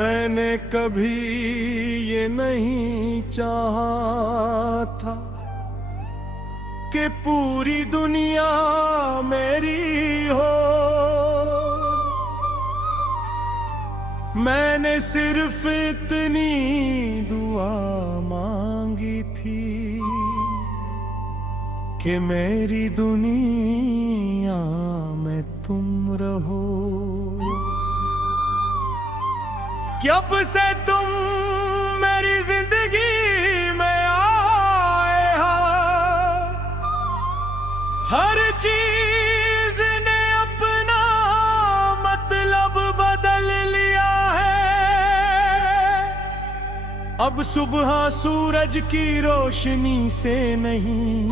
मैंने कभी ये नहीं चाहा था कि पूरी दुनिया मेरी हो। मैंने सिर्फ इतनी दुआ मांगी थी कि मेरी दुनिया में तुम रहो। कब से तुम मेरी जिंदगी में आए हो, हर चीज ने अपना मतलब बदल लिया है। अब सुबह सूरज की रोशनी से नहीं,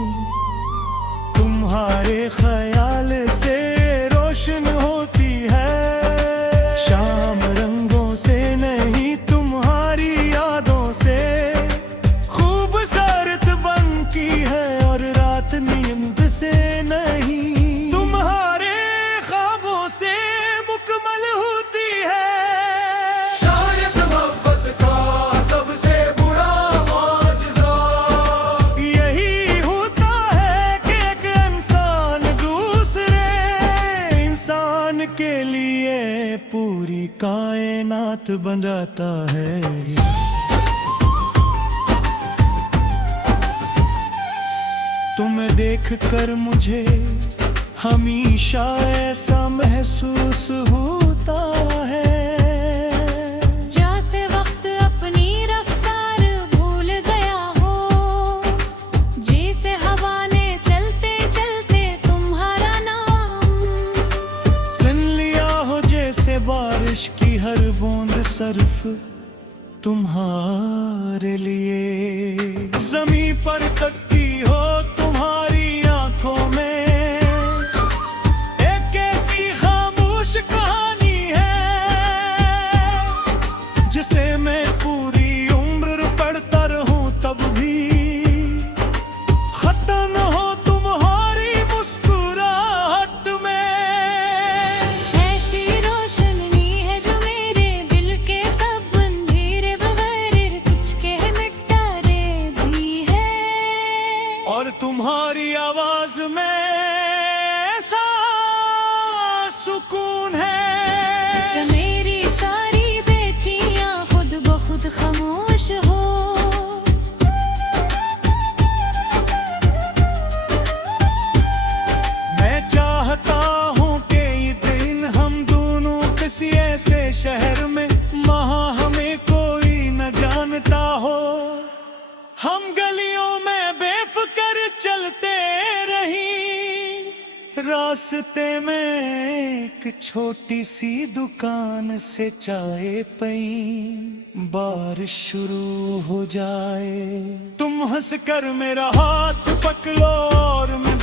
तुम्हारे ख्याल से रोशन होती है। शाम रंगों से नहीं, तुम्हारी यादों से खूबसूरत बनती है। और रात नींद से नहीं, तुम्हारे ख्वाबों से मुकम्मल होती है। शायद मोहब्बत का सबसे बुरा मौजज़ा यही होता है कि एक इंसान दूसरे इंसान के लिए पूरी कायनात बन जाता है। तुम्हें देखकर मुझे हमेशा ऐसा महसूस होता है जैसे वक्त अपनी रफ्तार भूल गया हो, जैसे हवा ने चलते चलते तुम्हारा नाम सुन लिया हो। जैसे बारिश की हर बूंद सिर्फ तुम्हारे लिए। ज़मीं पर तकती हो तुम्हारी आंखों में, एक ऐसी खामोश कहानी है जिसे मैं पूरी उम्र पढ़ता रहूं तब भी खत्म न हो तुम्हारी मुस्कुराहट में। ऐसी रोशनी है जो मेरे दिल के सब अंधेरे बगैर कुछ के मिटारे भी है। और तुम्हारी आवाज में ऐसा सुकून है कि मेरी सारी बेचियां खुद ब खुद खामोश हो। मैं चाहता हूँ कि ये दिन हम दोनों किसी ऐसे शहर में, वहाँ हमें कोई न जानता हो, हम गलियों में बेफिक्र चलते रहीं। रास्ते में एक छोटी सी दुकान से चाय पई, बारिश शुरू हो जाए, तुम हंसकर मेरा हाथ पकड़ो और मैं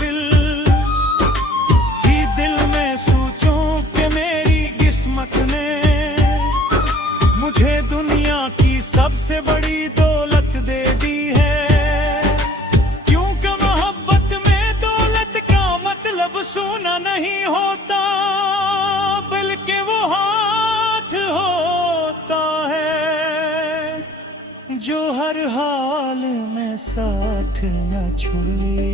दिल में सोचूं कि मेरी किस्मत ने मुझे दुनिया की सबसे बड़ी दौलत दे दी है। क्योंकि मोहब्बत में दौलत का मतलब सोना नहीं होता, बल्कि वो हाथ होता है जो हर हाल में साथ न छोड़े।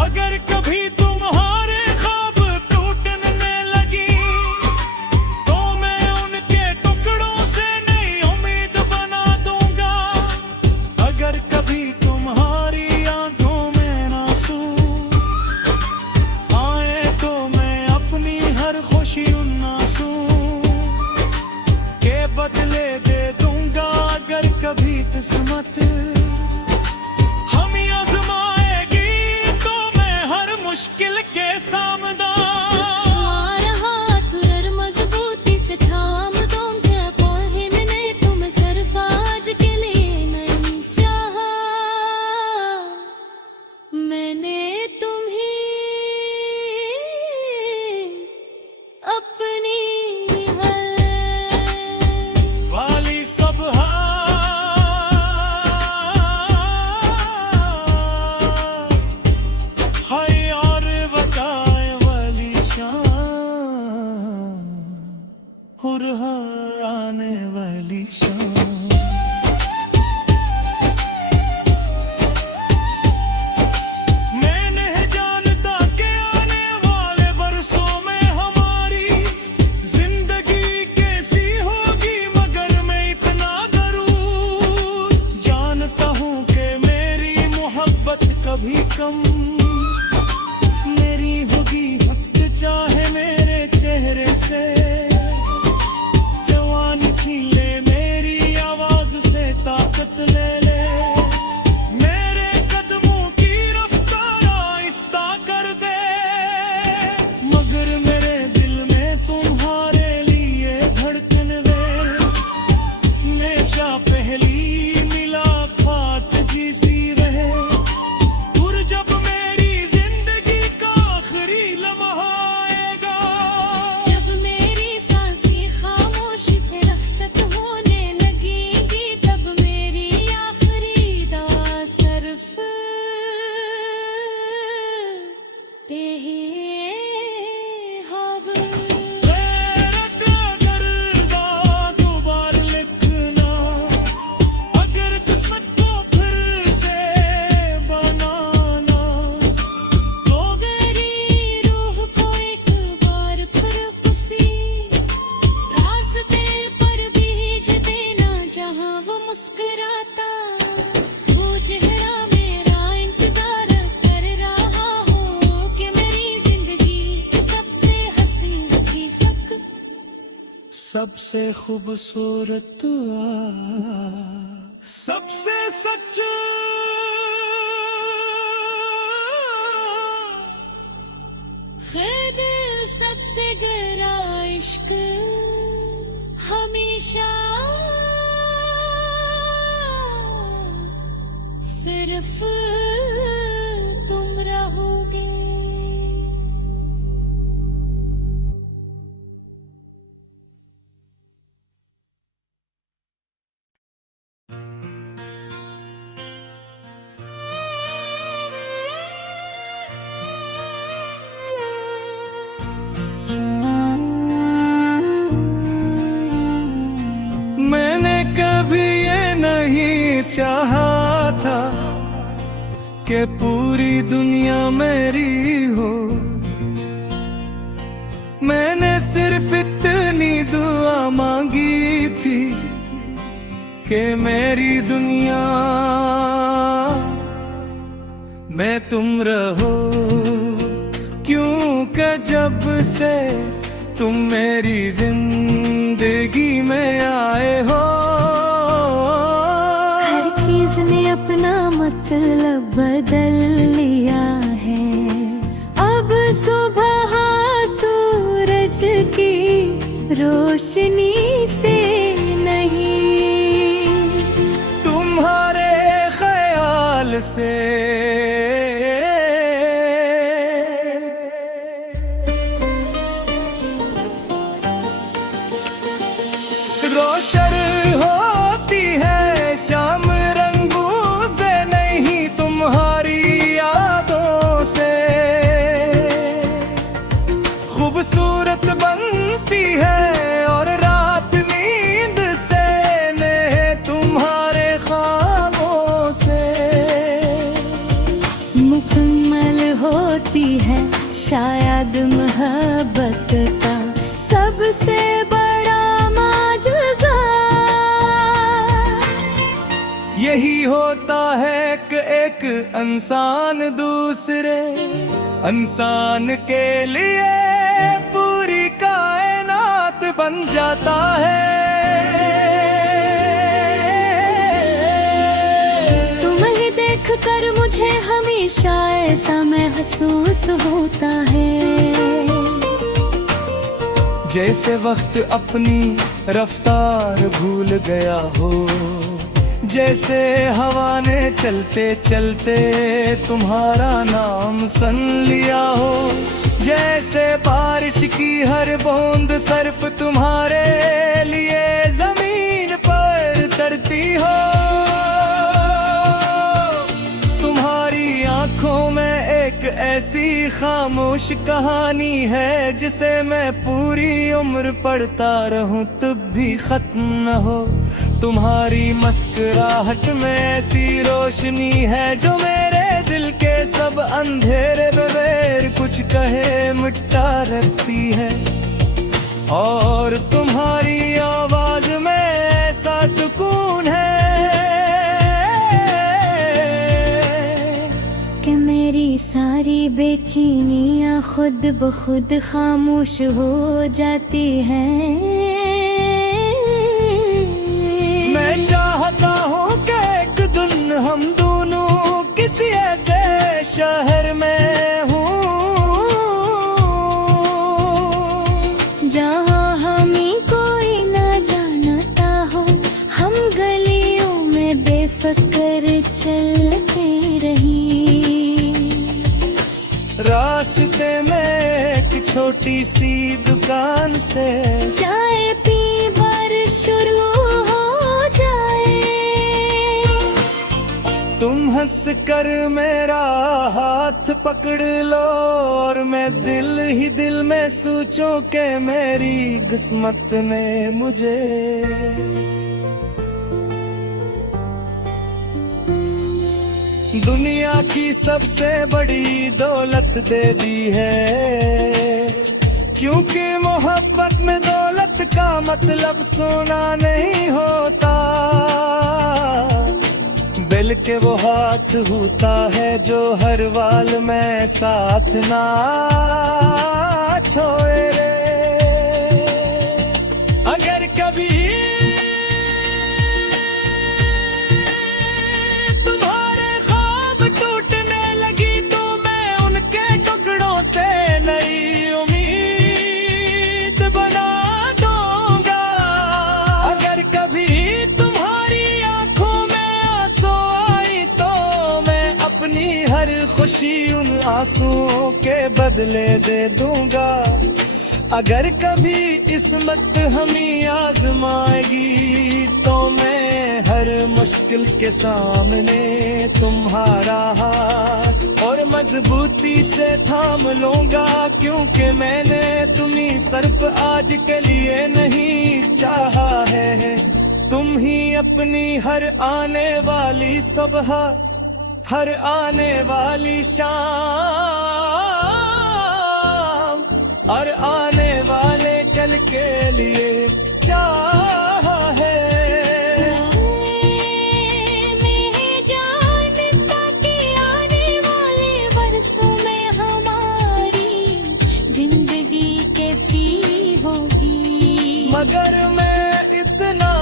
अगर कभी तुम्हारे ख्वाब टूटने लगी, तो मैं उनके टुकड़ों से नई उम्मीद बना दूंगा। अगर कभी तुम्हारी आंखों में आंसू आए, तो मैं अपनी हर खुशी उन आंसू और हर आने वाली शाम। मैं नहीं जानता कि आने वाले बरसों में हमारी जिंदगी कैसी होगी, मगर मैं इतना जरूर जानता हूँ कि मेरी मोहब्बत कभी कम मेरी होगी। वक्त चाहे मेरे चेहरे से जवानी छीन ले, मेरी आवाज से ताकत ले ले, मेरे कदमों की रफ्तार आहिस्ता कर दे, मगर मेरे दिल में तुम्हारे लिए धड़कन दे। हमेशा पहली मुलाकात जैसी रहे, और जब मेरी जिंदगी का आखिरी लम्हा आएगा, जब मेरी सांसें खामोशी से रखसत होने लगेगी, तब मेरी आखिरी दुआ सिर्फ तेरे ख्वाब। दोबारा लिखना, अगर किस्मत को फिर से बनाना, तो गरी रूह को एक बार फिर किसी रास्ते पर भेज देना, जहाँ वो मुस्कुराता वो चेहरा मेरा इंतजार कर रहा हो, कि मेरी जिंदगी की सबसे हसीन हकीकत, सबसे खूबसूरत सबसे सच्चा, दिल सबसे गहरा इश्क हमेशा सिर्फ तुम रहोगे। मैंने कभी ये नहीं चाहा था कि पूरी दुनिया मेरी हो, मैंने सिर्फ इतनी दुआ मांगी थी कि मेरी दुनिया में तुम रहो, क्योंकि जब से तुम मेरी जिंदगी में आए हो, हर चीज ने अपना मतलब बदल लिया है, अब सुबह सूरज की रोशनी से नहीं, तुम्हारे ख्याल से रोशन होती है शाम, रंगों से नहीं तुम्हारी यादों से, खूबसूरत बनती है और रात नींद से नहीं तुम्हारे ख्वाबों से, मुकम्मल होती है शायद मोहब्बत का सबसे बड़ा माजज़ा, यही होता है कि एक इंसान दूसरे इंसान के लिए पूरी कायनात बन जाता है। तुम्हें देखकर मुझे हमेशा ऐसा महसूस होता है, जैसे वक्त अपनी रफ्तार भूल गया हो, जैसे हवा ने चलते चलते तुम्हारा नाम सन लिया हो, जैसे बारिश की हर बूंद सिर्फ तुम्हारे लिए जमीन पर तरती हो, तुम्हारी आंखों में एक ऐसी खामोश कहानी है जिसे मैं पूरी उम्र पढ़ता रहूं तब भी खत्म न हो। तुम्हारी मुस्कुराहट में ऐसी रोशनी है जो मेरे दिल के सब अंधेरे बेर कुछ कहे मिटा रखती है। और तुम्हारी आवाज में ऐसा सुकून है कि मेरी सारी बेचैनियाँ खुद ब खुद खामोश हो जाती हैं। मैं चाहता हूँ कि एक दिन हम दोनों किसी ऐसे शहर में हूँ जहाँ हमें कोई ना जानता हो। हम गलियों में बेफिक्र चलते रही। रास्ते में एक छोटी सी दुकान से चाय पी बारिश शुरू हो जाए। तुम हंस कर मेरा हाथ पकड़ लो और मैं दिल ही दिल में सोचूं कि मेरी किस्मत ने मुझे दुनिया की सबसे बड़ी दौलत दे दी है। क्योंकि मोहब्बत में दौलत का मतलब सोना नहीं होता, दिल के वो हाथ होता है जो हर वाल में साथ ना छोड़े रे। अगर कभी तुम्हारे ख्वाब टूटने लगी तो मैं उनके टुकड़ों से नई उम्मीद बना दूंगा। अगर कभी तुम्हारी आंखों में आंसू आई तो मैं अपनी हर खुशी उन आंसुओं के बदले दे दूंगा। अगर कभी किस्मत हमें आजमाएगी तो मैं हर मुश्किल के सामने तुम्हारा हाथ और मजबूती से थाम लूंगा। क्योंकि मैंने तुम्हें सिर्फ आज के लिए नहीं चाहा है, तुम ही अपनी हर आने वाली सुबह, हर आने वाली शाम और आने वाले कल के लिए चाहा है। मैं जानता कि आने वाले वर्षों में हमारी जिंदगी कैसी होगी, मगर मैं इतना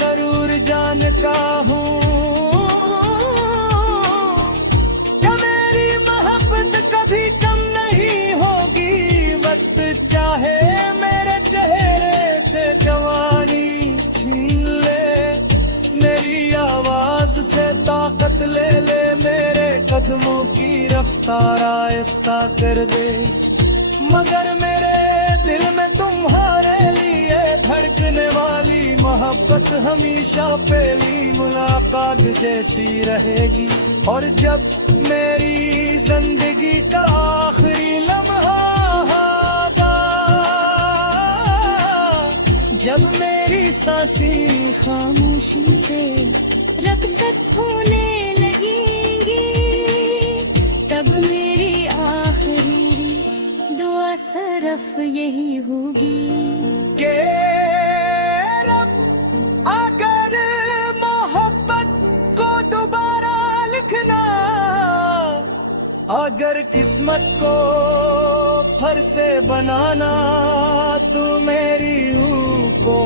जरूर जानता हूँ कि मेरी मोहब्बत कभी कम नहीं होगी। वक्त चाहे मेरे चेहरे से जवानी छीन ले, मेरी आवाज से ताकत ले ले, मेरे कदमों की रफ्तार आहिस्ता कर दे। मगर मेरे दिल में तुम्हारे लिए धड़कने वाली मोहब्बत हमेशा पहली मुलाकात जैसी रहेगी। और जब मेरी जिंदगी का आखिरी लम्हा होगा, जब मेरी सांसें खामोशी से रक़्सत होने लगेंगी, तब मेरी आखिरी दुआ सिर्फ यही होगी के रब अगर मोहब्बत को दोबारा लिखना, अगर किस्मत को फिर से बनाना, तू मेरी रूह को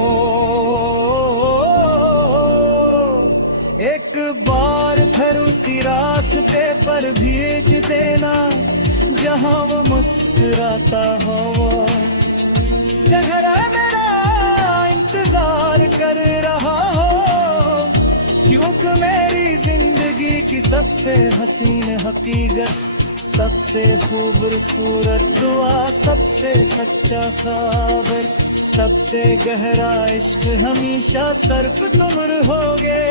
एक बार फिर उसी रास्ते पर भेज देना जहाँ वो मुस्कुराता हो, जगह मेरा इंतजार कर रहा हो। क्योंकि मेरी जिंदगी की सबसे हसीन हकीकत, सबसे खूबसूरत दुआ, सबसे सच्चा खबर, सबसे गहरा इश्क हमेशा सिर्फ तुम रहोगे।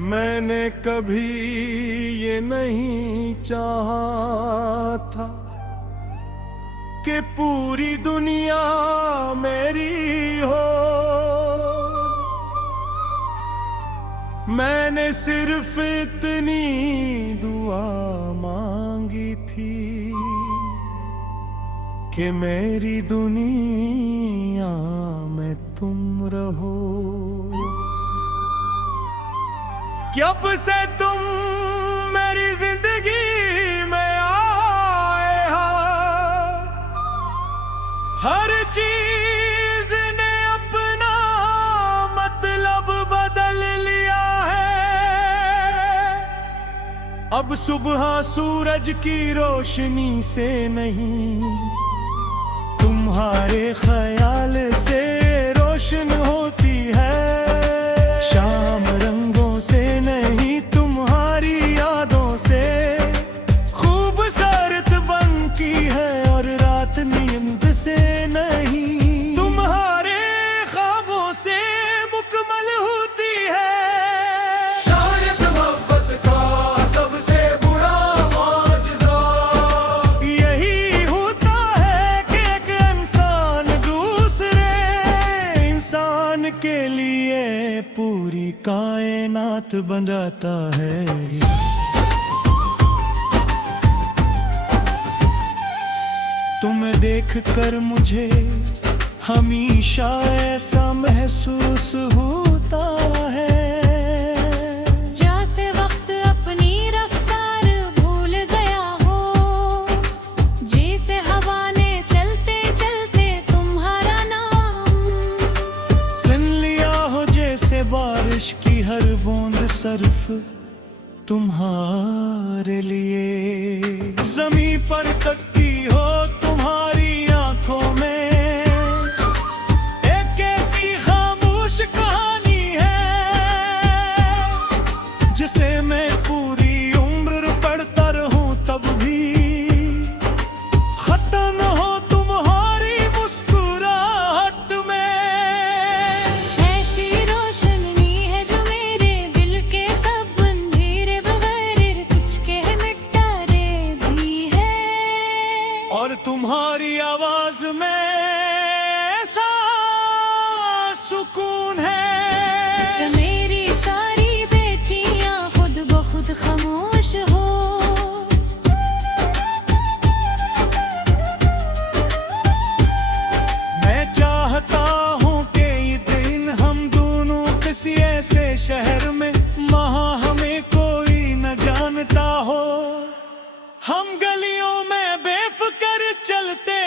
मैंने कभी ये नहीं चाहा था कि पूरी दुनिया मेरी हो। मैंने सिर्फ इतनी दुआ मांगी थी कि मेरी दुनिया में तुम रहो। कि अब से तुम मेरी जिंदगी में आए हो, हर चीज ने अपना मतलब बदल लिया है। अब सुबह सूरज की रोशनी से नहीं, तुम्हारे ख्याल से रोशन होती है। शाम रंगों से नहीं, तुम्हारी यादों से खूबसूरत बनती है। और रात नींद से नहीं, तुम्हारे ख्वाबों से मुकम्मल होती है। शायद मोहब्बत का सबसे बड़ा मौजज़ा यही होता है कि एक इंसान दूसरे इंसान के लिए पूरी कायनात बनाता है। तुम्हें देखकर मुझे हमेशा ऐसा महसूस होता है जैसे वक्त अपनी रफ्तार भूल गया हो, जैसे हवा ने चलते चलते तुम्हारा नाम सुन लिया हो। जैसे बारिश की हर बूंद सिर्फ तुम्हारे लिए ज़मीं पर तकती हो। तुम्हारी आंखों में एक ऐसी खामोश कहानी है जिसे मैं पूरी उम्र पढ़ता रहूं तब भी खत्म न हो तुम्हारी मुस्कुराहट में। ऐसी रोशनी है जो मेरे दिल के सब अंधेरे बगैर कुछ के मिटा रे भी है। और तुम्हारी आवाज में ऐसा सुकून है मेरी सारी बेचियां खुद ब खुद खामोश हो। मैं चाहता हूँ कि ये दिन हम दोनों किसी ऐसे शहर में वहाँ हमें कोई न जानता हो। हम गलियों में बेफिक्र चलते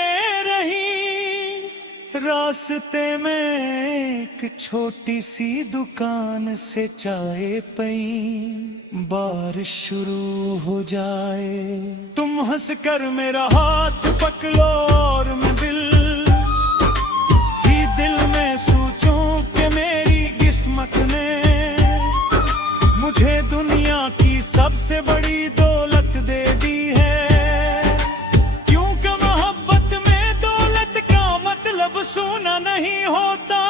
रही, रास्ते में एक छोटी सी दुकान से चाय पई। बारिश शुरू हो जाए, तुम हंसकर मेरा हाथ पकड़ो और मैं दिल में सोचूं कि मेरी किस्मत ने मुझे दुनिया की सबसे बड़ी दौलत दे दी है। क्योंकि मोहब्बत में दौलत का मतलब सोना नहीं होता,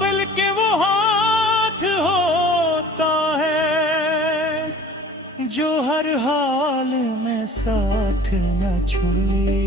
बल्कि वो हाथ होता है जो हर हाल में साथ न छोड़े।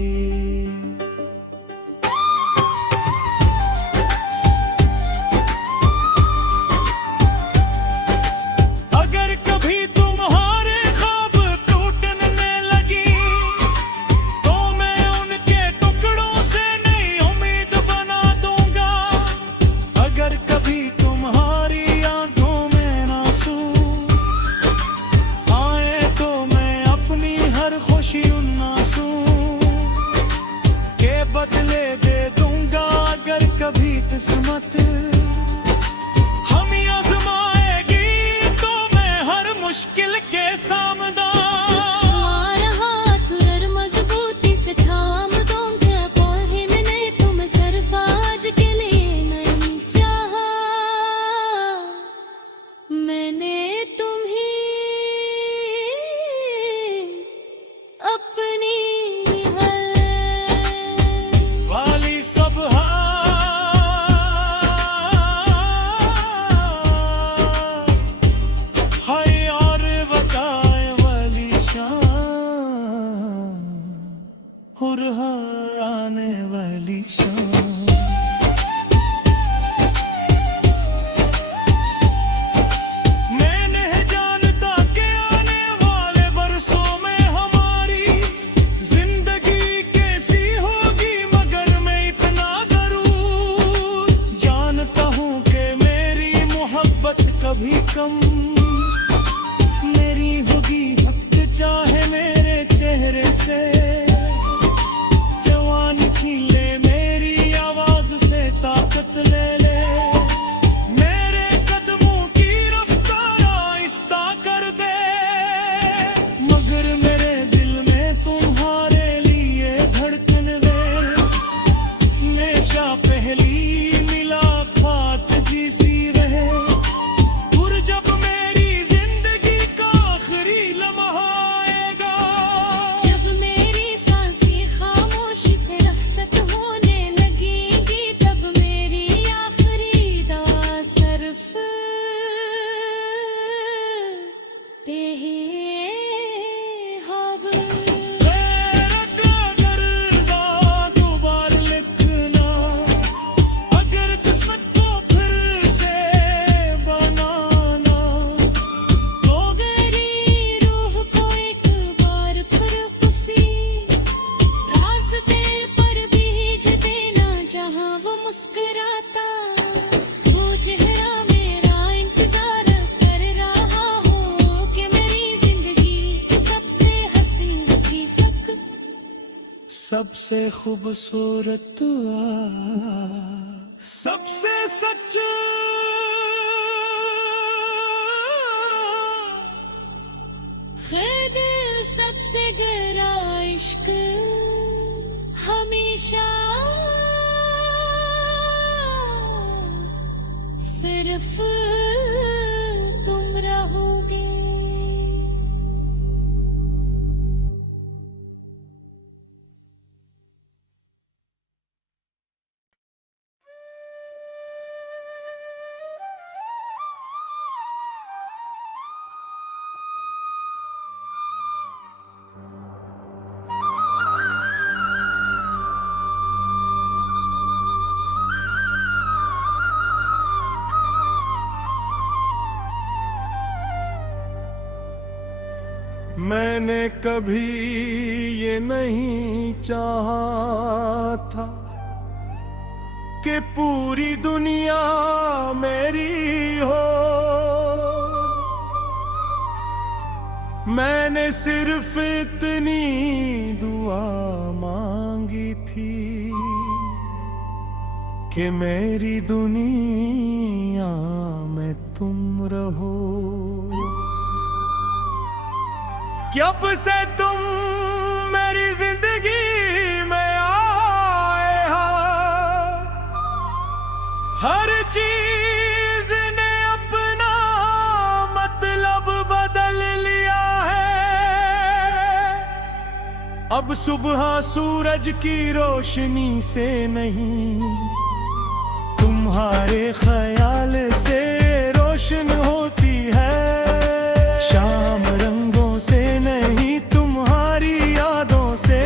कम मेरी होगी वक्त चाहे मेरे चेहरे से जवानी छीन ले मेरी आवाज से ताकत ले ले मेरे कदमों की रफ्तार आहिस्ता कर दे मगर मेरे दिल में तुम्हारे लिए धड़कन दे हमेशा पहली मुलाकात जैसी रहे और जब मेरी जिंदगी का आखिरी लम्हा आएगा जब मेरी सांसें खामोशी से रखसत होने लगेगी तब मेरी आखिरी दवा सिर्फ तेरे ख्वाब दोबारा लिखना अगर किस्मत को फिर से बनाना तो गरी रूह को एक बार फिर उसी रास्ते पर भेज देना जहाँ वो मुस्कुराता वो चेहरा मेरा इंतजार कर रहा हो कि मेरी जिंदगी की सबसे हसीन हकीकत सबसे खूबसूरत सबसे सच दिल सबसे गहरा इश्क हमेशा सिर्फ तुम रहोगे मैंने कभी ये नहीं चाहा था कि पूरी दुनिया मेरी हो मैंने सिर्फ इतनी दुआ मांगी थी कि मेरी दुनिया में तुम रहो कब से तुम मेरी जिंदगी में आए हो हर चीज ने अपना मतलब बदल लिया है अब सुबह सूरज की रोशनी से नहीं तुम्हारे ख्याल से रोशन होती है शाम रंगों से नहीं तुम्हारी यादों से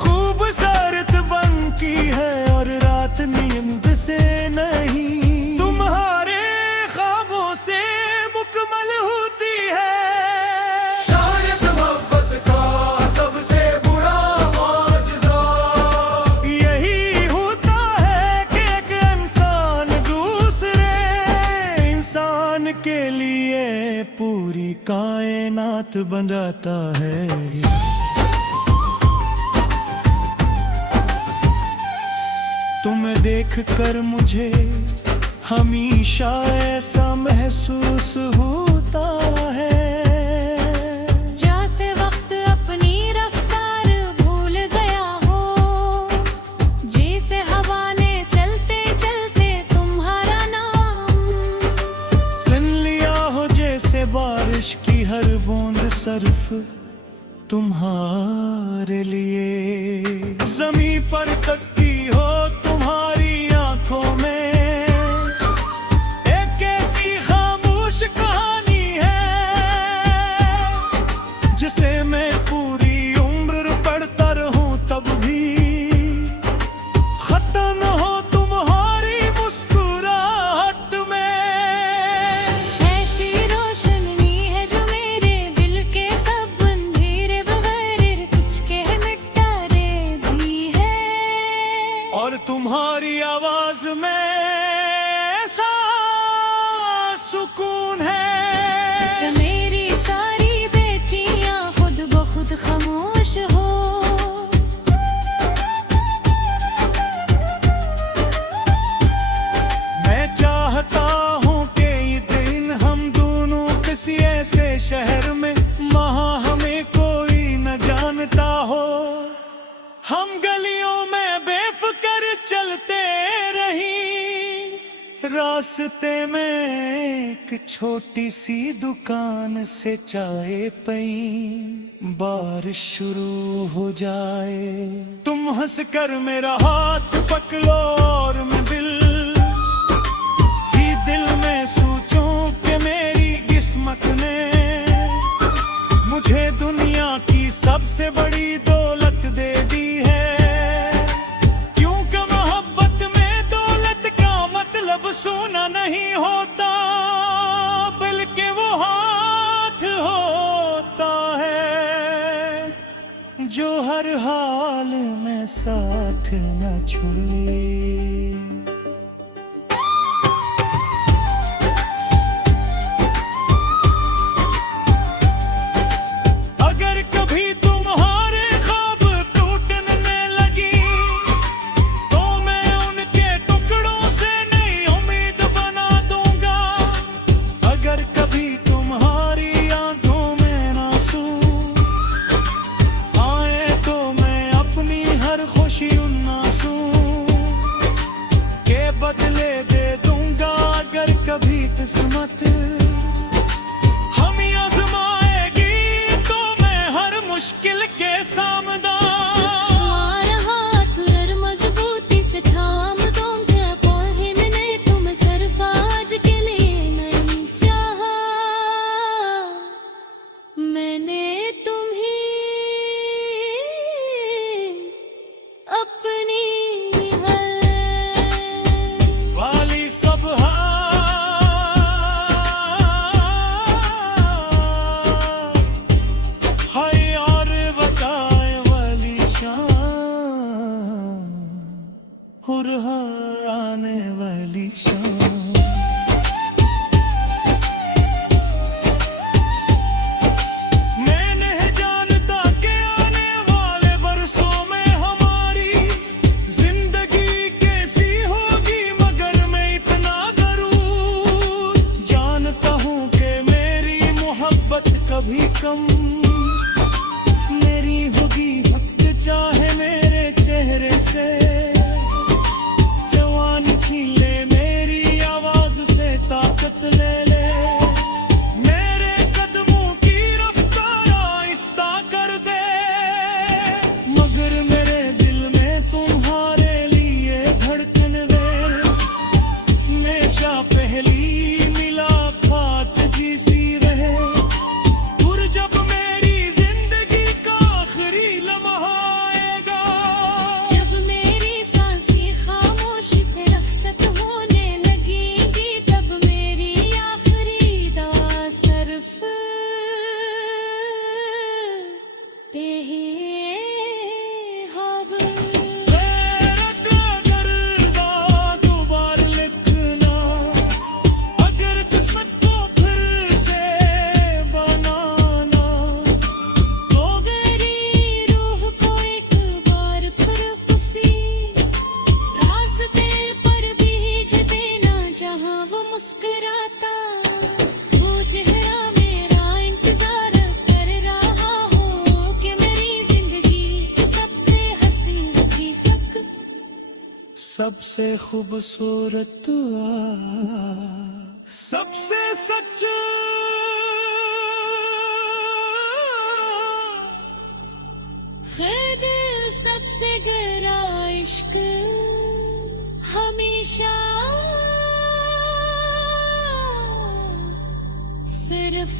खूबसूरत बनती है और रात नींद से नहीं तुम्हारे ख्वाबों से मुकम्मल होती है शायद मोहब्बत का सबसे बुरा मौजज़ा यही होता है कि एक इंसान दूसरे इंसान के लिए पूरी कायनात बन जाता है तुम्हें देख कर मुझे हमेशा ऐसा महसूस होता है जैसे वक्त अपनी रफ्तार भूल गया हो जैसे हवा ने चलते चलते तुम्हारा नाम सुन लिया हो जैसे बारिश की हर बूंद सिर्फ तुम्हारे लिए जमीन पर तकती हो तुम्हारी आंखों में एक ऐसी खामोश कहानी है जिसे मैं पूरी उम्र पढ़ता रहूं तब भी खत्म न हो तुम्हारी मुस्कुराहट में ऐसी रोशनी है जो मेरे दिल के सब अंधेरे बगैर कुछ के मिटा रे भी है और रास्ते में एक छोटी सी दुकान से चाय पई बारिश शुरू हो जाए। तुम हंस कर मेरा हाथ पकड़ो और मैं दिल में सोचूं कि मेरी किस्मत ने मुझे दुनिया की सबसे बड़ी दौलत दे दी है। क्योंकि मोहब्बत में दौलत का मतलब सोना नहीं होता, बल्कि वो हाथ होता है जो हर हाल में साथ न छोड़े। किस्मत हम आजमाएगी तो मैं हर मुश्किल के सामना तुम्हारा हाथ और मजबूती से थाम दूंगा। पौधे मैंने तुम सिर्फ आज के लिए नहीं चाहा, मैंने तुम्हें अपनी वाली सब और आने वाली शाम। मैं नहीं जानता कि आने वाले बरसों में हमारी जिंदगी कैसी होगी, मगर मैं इतना जरूर जानता हूँ कि मेरी मोहब्बत कभी कम मेरी होगी। वक्त चाहे मेरे चेहरे से ले, मेरी आवाज से ताकत ले ले, मेरे कदमों की रफ्तार आहिस्ता कर दे, मगर मेरे दिल में तुम्हारे लिए धड़कन वे हमेशा पहली मुलाकात जैसी रहे। और जब मेरी जिंदगी का आखिरी लम्हा आएगा, जब मेरी सांसें खामोशी से होने लगेगी, तब मेरी आखिरी दुआ सिर्फ तेरे ख्वाब। अगर दोबार लिखना, अगर किस्मत को फिर से बनाना, तो गरी रूह को एक बार फिर किसी रास्ते पर भेज देना जहाँ वो मुस्कुराता वो चेहरा मेरा इंतजार कर रहा हो कि मेरी जिंदगी की सबसे हसीन हकीकत, सबसे खूबसूरत सबसे सच्चा दिल सबसे गहरा इश्क हमेशा सिर्फ